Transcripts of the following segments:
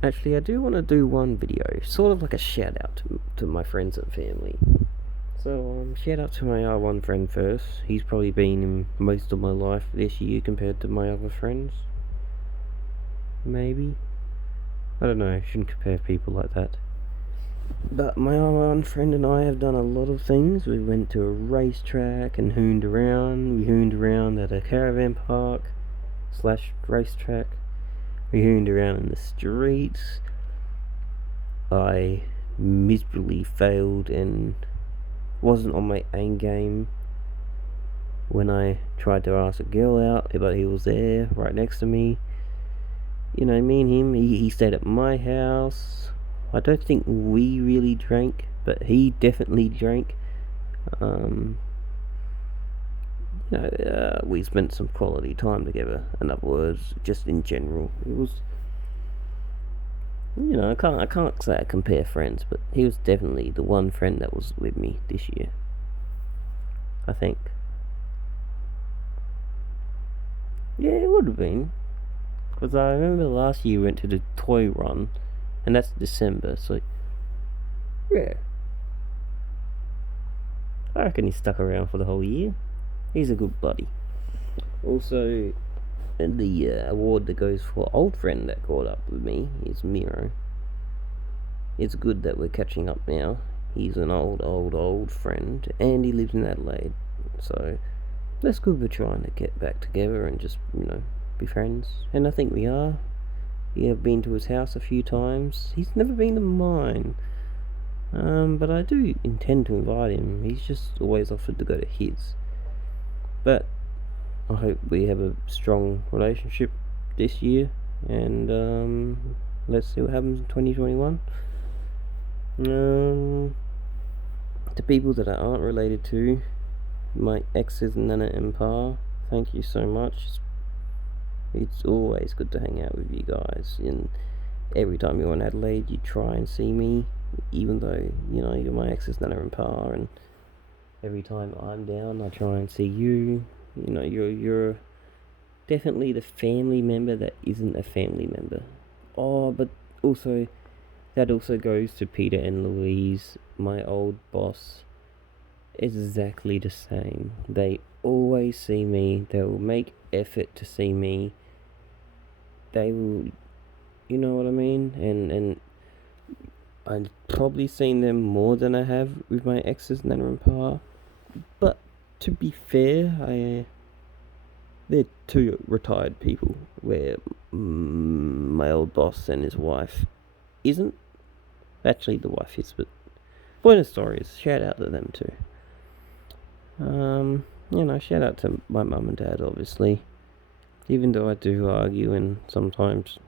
Actually, I do want to do one video, sort of like a shout out to my friends and family. So, shout out to my R1 friend first. He's probably been in most of my life this year compared to my other friends. Maybe. I don't know, I shouldn't compare people like that. But my R1 friend and I have done a lot of things. We went to a racetrack and hooned around. We hooned around at a caravan park / racetrack. We hooned around in the streets. I miserably failed and wasn't on my A game when I tried to ask a girl out, but he was there right next to me. You know, me and him, he stayed at my house. I don't think we really drank, but he definitely drank. We spent some quality time together. In other words, just in general, it was. I can't say I compare friends, but he was definitely the one friend that was with me this year. I think. Yeah, it would have been. Because I remember last year we went to the toy run, and that's December, so. Yeah. I reckon he stuck around for the whole year. He's a good buddy. Also, the award that goes for old friend that caught up with me is Miro. It's good that we're catching up now. He's an old friend, and he lives in Adelaide. So, that's good we're trying to get back together and just, be friends. And I think we are. Yeah, I've been to his house a few times. He's never been to mine. But I do intend to invite him. He's just always offered to go to his. But I hope we have a strong relationship this year, and let's see what happens in 2021. To people that I aren't related to, my exes Nana and Pa, thank you so much. It's always good to hang out with you guys, and every time you're in Adelaide, you try and see me, even though you're my exes Nana and Pa, and every time I'm down, I try and see you. You're definitely the family member that isn't a family member. Oh, but also that also goes to Peter and Louise, my old boss. Exactly the same. They always see me. They will make effort to see me. They will, you know what I mean? And I've probably seen them more than I have with my exes, Nana and Pa. But to be fair, they're two retired people, where my old boss and his wife isn't. Actually, the wife is, but point of story is, shout out to them too. Shout out to my mum and dad, obviously. Even though I do argue, and sometimes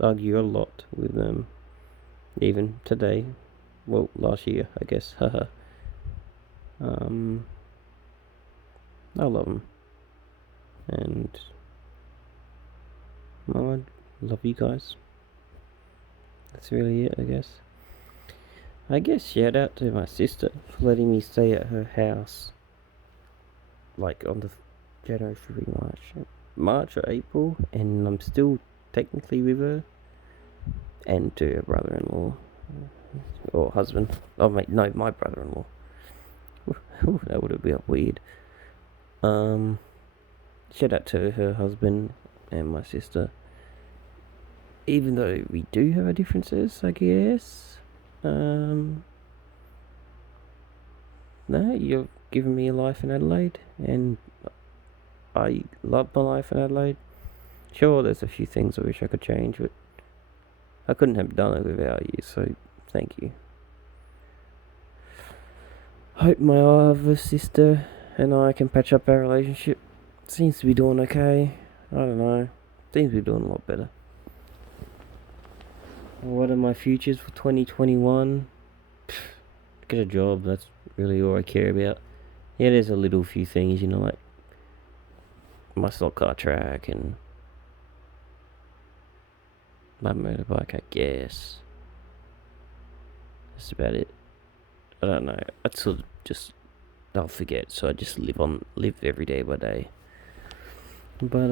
argue a lot with them. Even today. Well, last year, I guess. Haha. I love them. And well, I love you guys. That's really it, I guess. Shout out to my sister for letting me stay at her house. Like on the January, February, March or April, and I'm still technically with her. And to her brother-in-law or husband. Oh mate, no, my brother-in-law. That would have been weird. Shout out to her husband and my sister. Even though we do have our differences, I guess. No, you've given me a life in Adelaide, and I love my life in Adelaide. Sure, there's a few things I wish I could change, but I couldn't have done it without you, so thank you. Hope my other sister and I can patch up our relationship. Seems to be doing okay. I don't know. Seems to be doing a lot better. What are my futures for 2021? Get a job, that's really all I care about. Yeah, there's a little few things, like my stock car track and my motorbike, I guess. That's about it. I don't know. I'd sort of just, I'll forget, so I just live every day by day. But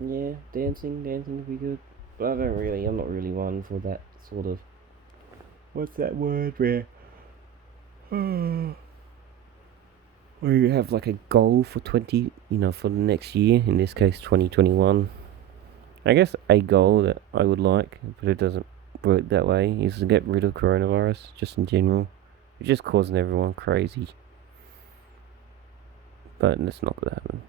Yeah, dancing would be good. But I'm not really one for that sort of. What's that word where? Where you have like a goal for for the next year, in this case 2021. I guess a goal that I would like, but it doesn't work that way, is to get rid of coronavirus, just in general. It's just causing everyone crazy. But that's not gonna happen.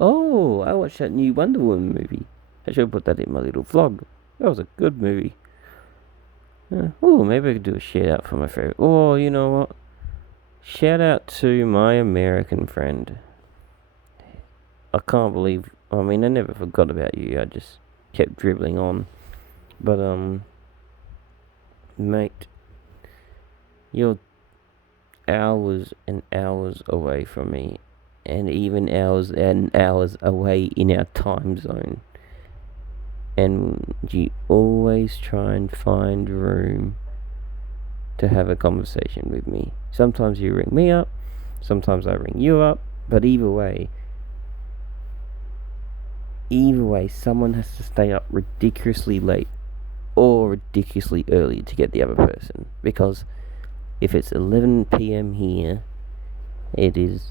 Oh, I watched that new Wonder Woman movie. I should put that in my little vlog. That was a good movie. Oh, maybe I could do a shout out for my favorite. Oh, you know what? Shout out to my American friend. I can't believe. I mean, I never forgot about you. I just kept dribbling on. But mate, you're hours and hours away from me, and even hours and hours away in our time zone. And you always try and find room to have a conversation with me. Sometimes you ring me up, sometimes I ring you up, but either way, someone has to stay up ridiculously late or ridiculously early to get the other person. Because if it's 11 p.m. here, it is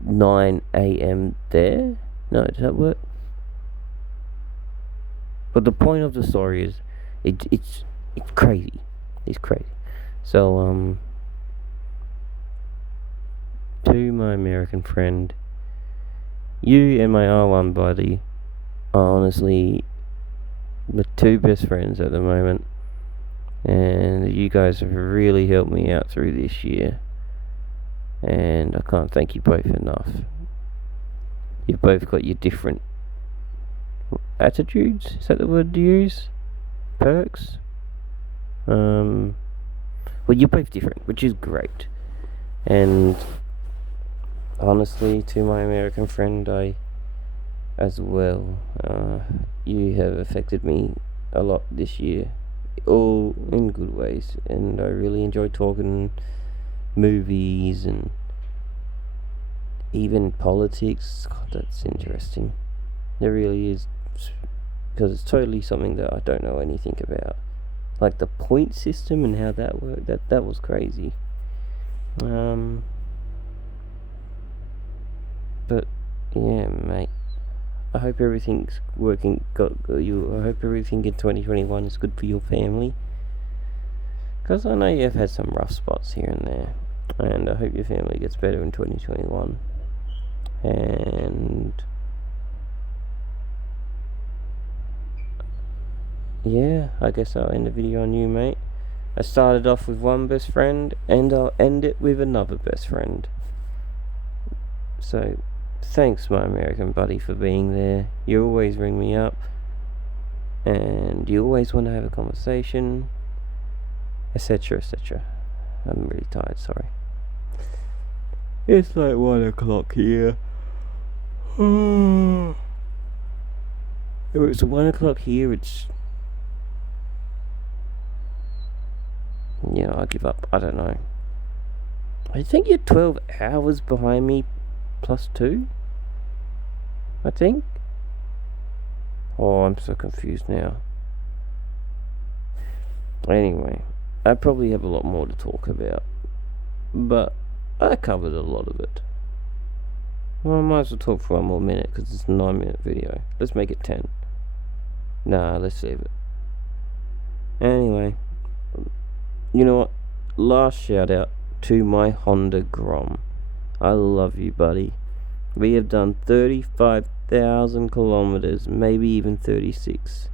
9 a.m. there. No, does that work? But the point of the story is, it's crazy. It's crazy. So to my American friend, you and my R1 buddy are honestly the two best friends at the moment, and you guys have really helped me out through this year, and I can't thank you both enough. You've both got your different attitudes, is that the word to use? Perks? Well, you're both different, which is great. And honestly, to my American friend, as well, you have affected me a lot this year, all in good ways, and I really enjoy talking movies and even politics. God, that's interesting. It really is, because it's totally something that I don't know anything about. Like the point system and how that worked, that was crazy. But yeah, mate. I hope everything's working. I hope everything in 2021 is good for your family. Because I know you've had some rough spots here and there, and I hope your family gets better in 2021. And yeah, I guess I'll end the video on you, mate. I started off with one best friend, and I'll end it with another best friend. So, thanks, my American buddy, for being there. You always ring me up, and you always want to have a conversation, etc., etc. I'm really tired, sorry. It's like 1 o'clock here. If it's 1 o'clock here, it's... I give up. I don't know. I think you're 12 hours behind me, plus 2? I think? Oh, I'm so confused now. Anyway, I probably have a lot more to talk about, but I covered a lot of it. Well, I might as well talk for 1 more minute, because it's a 9-minute video. Let's make it 10. Nah, let's save it. Anyway, you know what? Last shout out to my Honda Grom. I love you, buddy. We have done 35,000 kilometers, maybe even 36.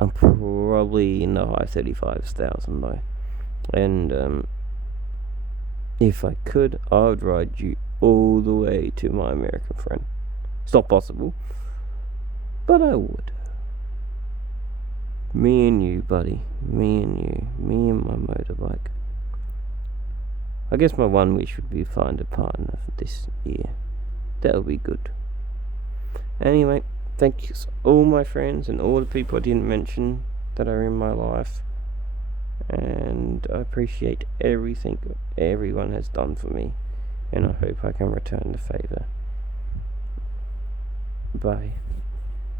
I'm probably in the high 35,000 though. And if I could, I would ride you all the way to my American friend. It's not possible, but I would. Me and you, buddy. Me and you. Me and my motorbike. I guess my one wish would be find a partner for this year. That would be good. Anyway, thank you all my friends and all the people I didn't mention that are in my life. and I appreciate everything everyone has done for me, and I hope I can return the favour. Bye.